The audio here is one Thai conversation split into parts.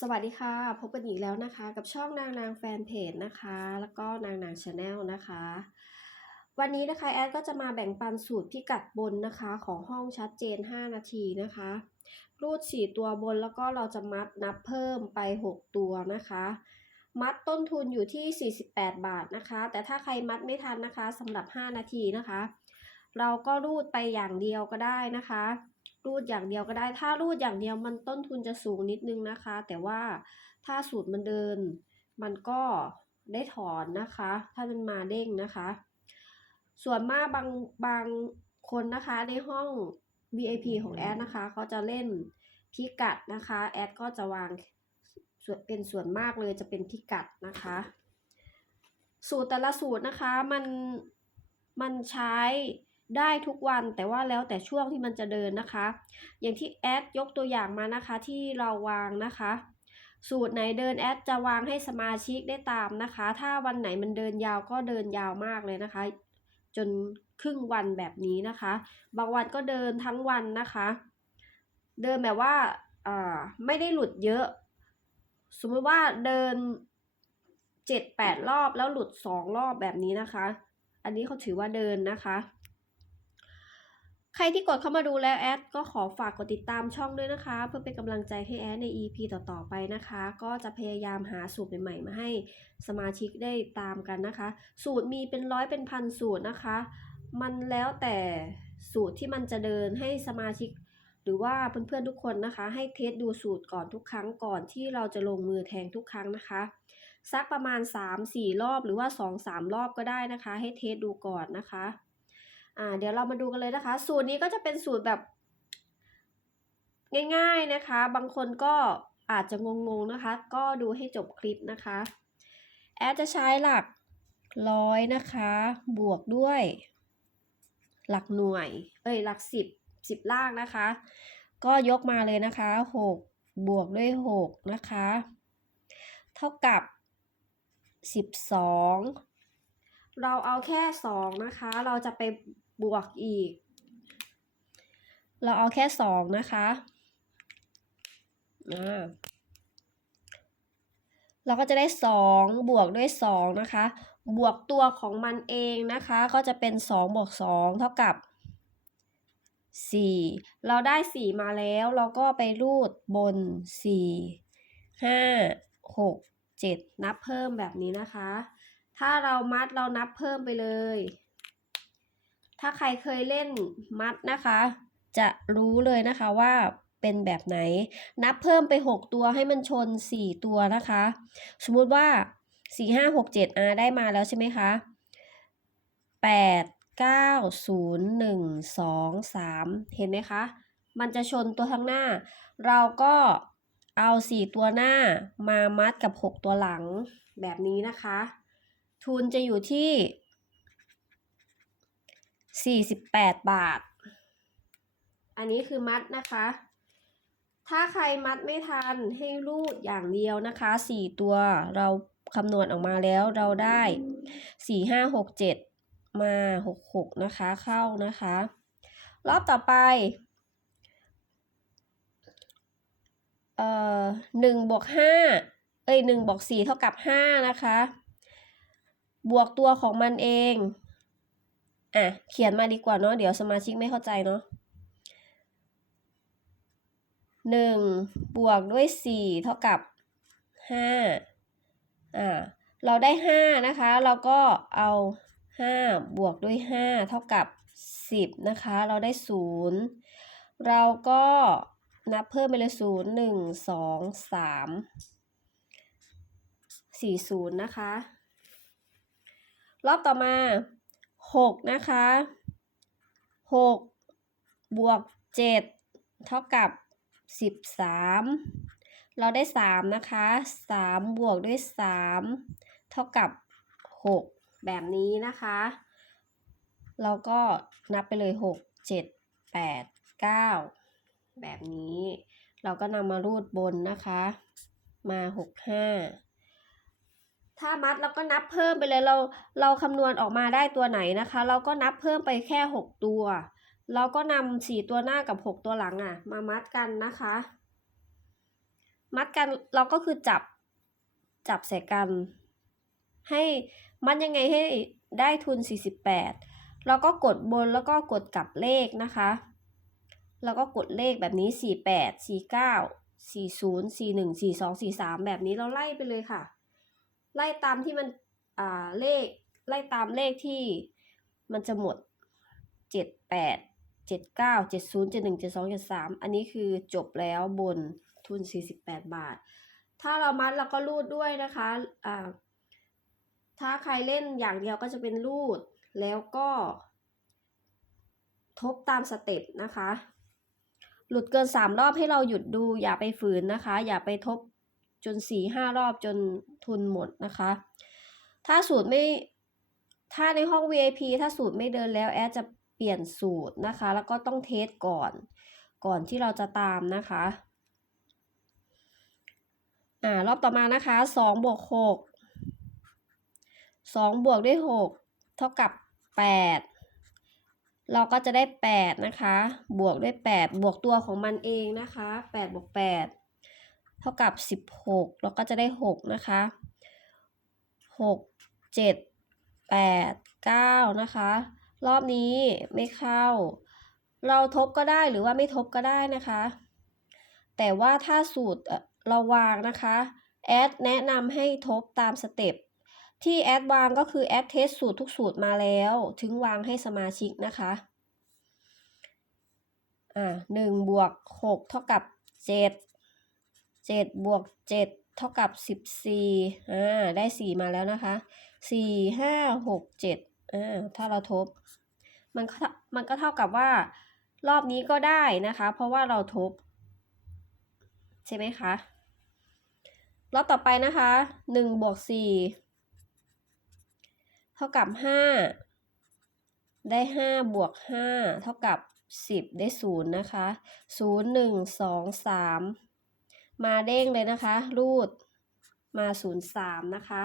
สวัสดีค่ะ พบกันอีกแล้วนะคะ กับช่องนางนางแฟนเพจนะคะ แล้วก็นางนางชาแนลนะคะ วันนี้นะคะแอดก็จะมาแบ่งปันสูตรพิกัดบนนะคะของห้องชัดเจน 5 นาทีนะคะ รูด 4 ตัวบนแล้วก็เราจะมัดนับเพิ่มไป 6 ตัวนะคะ มัดต้นทุนอยู่ที่ 48 บาทนะคะ แต่ถ้าใครมัดไม่ทันนะคะสำหรับ 5 นาทีนะคะ เราก็รูดไปอย่างเดียวก็ได้นะคะ รูดอย่างเดียวก็ได้ ถ้ารูดอย่างเดียวมันต้นทุนจะสูงนิดนึงนะคะ แต่ว่าถ้าสูตรมันเดิน มันก็ได้ถอนนะคะ ถ้ามันมาเด้งนะคะ ส่วนมากบางบางคนนะคะในห้อง VIP ของแอดนะคะเขาจะเล่นพิกัดนะคะ แอดก็จะวางส่วนเป็นส่วนมากเลยจะเป็นพิกัดนะคะ สูตรแต่ละสูตรนะคะมันมันใช้ ได้ทุกวันแต่ว่าแล้วแต่ช่วงที่มันจะเดินนะคะ อย่างที่แอดยกตัวอย่างมานะคะที่เราวางนะคะ สูตรไหนเดินแอดจะวางให้สมาชิกได้ตามนะคะ ถ้าวันไหนมันเดินยาวก็เดินยาวมากเลยนะคะ จนครึ่งวันแบบนี้นะคะ บางวันก็เดินทั้งวันนะคะ เดินแบบว่าอ่าไม่ได้หลุดเยอะ สมมติว่าเดินเจ็ดแปดรอบแล้วหลุดสองรอบแบบนี้นะคะ อันนี้เขาถือว่าเดินนะคะ ใครที่กดเข้ามาดูแล้วแอดก็ขอฝากกดติดตามช่องด้วยนะคะ เพื่อเป็นกำลังใจให้แอดใน EP ต่อๆไปนะคะ ก็จะพยายามหาสูตรใหม่ๆมาให้สมาชิกได้ตามกันนะคะ สูตรมีเป็นร้อยเป็นพันสูตรนะคะ มันแล้วแต่สูตรที่มันจะเดินให้สมาชิก หรือว่าเพื่อนๆทุกคนนะคะ ให้เทสดูสูตรก่อนทุกครั้งก่อนที่เราจะลงมือแทงทุกครั้งนะคะสักประมาณ 3-4 รอบหรือว่า 2-3 รอบก็ได้นะคะ ให้เทสดูก่อนนะคะ อ่าเดี๋ยวเรามาดูกันเลยนะคะ สูตรนี้ก็จะเป็นสูตรแบบ ง่ายๆนะคะ บางคนก็อาจจะงงๆนะคะ ก็ดูให้จบคลิปนะคะ แอดจะใช้หลักร้อยนะคะ บวกด้วย หลักหน่วย เอ้ยหลักสิบสิบล่างนะคะ ก็ยกมาเลยนะคะหกบวกด้วยหกนะคะ เท่ากับสิบสอง เราเอาแค่สองนะคะ เราจะไปบวกอีก เราเอาแค่สองนะคะอ่าเราก็จะได้สองบวกด้วยสองนะคะ บวกตัวของมันเองนะคะ ก็จะเป็นสองบวกสองเท่ากับสี่เราได้สี่มาแล้ว เราก็ไปรูดบนสี่ห้าหกเจ็ดนับเพิ่มแบบนี้นะคะ ถ้าเรามัดเรานับเพิ่มไปเลย ถ้าใครเคยเล่นมัดนะคะ จะรู้เลยนะคะว่าเป็นแบบไหน นับเพิ่มไป 6 ตัวให้มันชน 4 ตัวนะคะ สมมุติว่า 4 5 6 7อ่าได้มาแล้วใช่ไหมคะ 8 9 0 1 2 3 เห็นไหมคะ มันจะชนตัวข้างหน้า เราก็เอา 4 ตัวหน้ามามัดกับ 6 ตัวหลังแบบนี้นะคะ ทุนจะอยู่ที่ 48 บาท อันนี้คือมัดนะคะ ถ้าใครมัดไม่ทันให้รูดอย่างเดียวนะคะ 4 ตัวเราคำนวณออกมาแล้วเราได้ 4 5 6 7 มา 6 6 นะคะเข้านะคะ รอบต่อไปเอ่อหนึ่งบวกห้าเอ้ยหนึ่งบวกสี่เท่ากับห้านะคะ บวกตัวของมันเอง อะ เขียนมาดีกว่าเนาะ เดี๋ยวสมาชิกไม่เข้าใจเนาะหนึ่งบวกด้วยสี่เท่ากับห้าอ่า เราได้ห้านะคะ เราก็เอาห้าบวกด้วยห้าเท่ากับสิบนะคะ เราได้ศูนย์เราก็นับเพิ่มไปเลยศูนย์หนึ่งสองสามสี่ศูนย์นะคะ รอบต่อมาหกนะคะหกบวกเจ็ดเท่ากับสิบสามเราได้สามนะคะสามบวกด้วยสามเท่ากับหกแบบนี้นะคะ เราก็นับไปเลยหกเจ็ดแปดเก้าแบบนี้ เราก็นำมารูดบนนะคะ มาหกห้า ถ้ามัดเราก็นับเพิ่มไปเลยเราเราคำนวณออกมาได้ตัวไหนนะคะ เราก็นับเพิ่มไปแค่หกตัว เราก็นำสี่ตัวหน้ากับหกตัวหลังอะ มามัดกันนะคะ มัดกันเราก็คือจับจับใส่กัน ให้มัดยังไงให้ได้ทุน 48แล้วก็กดบนแล้วก็กดกลับเลขนะคะ แล้วก็กดเลขแบบนี้ 48 49 40 41 42 43 แบบนี้เราไล่ไปเลยค่ะ ไล่ตามที่มันอ่าเลขไล่ตามเลขที่มันจะหมด 78 79 70 71 72 73 อันนี้คือจบแล้วบนทุน 48 บาท ถ้าเรามัดเราก็รูดด้วยนะคะอ่าถ้าใครเล่นอย่างเดียวก็จะเป็นรูด แล้วก็ ทบตามสเต็ปนะคะ หลุดเกิน 3 รอบให้เราหยุดดูอย่าไปฝืนนะคะ อย่าไปทบ จน4 5รอบจนทุนหมดนะคะ ถ้าสูตรไม่ถ้าในห้อง VIP ถ้าสูตรไม่เดินแล้วแอดจะเปลี่ยนสูตรนะคะ แล้วก็ต้องเทสก่อน ก่อนที่เราจะตามนะคะอ่ารอบต่อมานะคะสองบวกหกสองบวกด้วยหกเท่ากับแปดเราก็จะได้แปดนะคะ บวกด้วยแปดบวกตัวของมันเองนะคะแปดบวกแปด ท่ากับสิบหกเราก็จะได้หกนะคะหกเจ็ดแปดเก้านะคะ รอบนี้ไม่เข้า เราทบก็ได้หรือว่าไม่ทบก็ได้นะคะ แต่ว่าถ้าสูตรเอ่อเราวางนะคะ แอดแนะนำให้ทบตามสเต็ปที่แอดวางก็คือแอดเทสสูตรทุกสูตรมาแล้ว ถึงวางให้สมาชิกนะคะ อ่าหนึ่งบวกหกเท่ากับเจ็ด เจ็ดบวกเจ็ดเท่ากับสิบสี่อ่าได้สี่มาแล้วนะคะสี่ห้าหกเจ็ดอ่าถ้าเราทบ มันก็มันก็เท่ากับว่ารอบนี้ก็ได้นะคะ เพราะว่าเราทบ ใช่ไหมคะรอบต่อไปนะคะหนึ่งบวกสี่เท่ากับห้าได้ห้าบวกห้าเท่ากับสิบได้ศูนย์นะคะศูนย์หนึ่งสองสาม มาเด้งเลยนะคะ รูดมาศูนย์สามนะคะ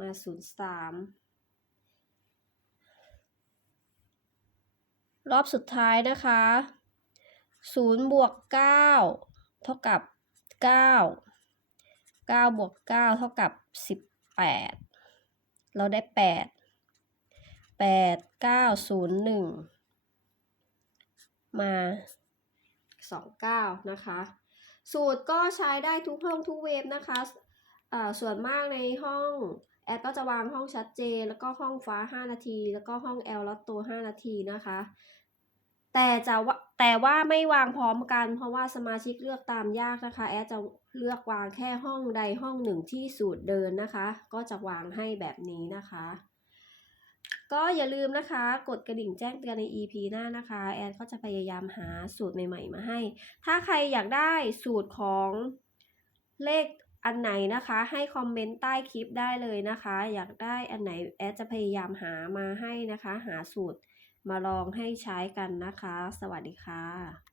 มาศูนย์สามรอบสุดท้ายนะคะศูนย์บวกเก้าเท่ากับเก้าเก้าบวกเก้าเท่ากับสิบแปดเราได้แปดแปดเก้าศูนย์หนึ่งมา สองเก้านะคะ สูตรก็ใช้ได้ทุกห้องทุกเวฟนะคะส่วนมากในห้องแอดก็จะวางห้องชัดเจน แล้วก็ห้องฟ้า 5 นาที แล้วก็ห้องแอลล็อตโต5นาทีนะคะ แต่จะว่าแต่ว่าไม่วางพร้อมกัน เพราะว่าสมาชิกเลือกตามยากนะคะ แอดจะเลือกวางแค่ห้องใดห้องหนึ่งที่สูตรเดินนะคะ ก็จะวางให้แบบนี้นะคะ ก็อย่าลืมนะคะ กดกระดิ่งแจ้งเตือนใน EP หน้านะคะ แอดก็จะพยายามหาสูตรใหม่ ๆ มาให้ ถ้าใครอยากได้สูตรของเลขอันไหนนะคะ ให้คอมเมนต์ใต้คลิปได้เลยนะคะ อยากได้อันไหนแอดจะพยายามหามาให้นะคะ หาสูตรมาลองให้ใช้กันนะคะ สวัสดีค่ะ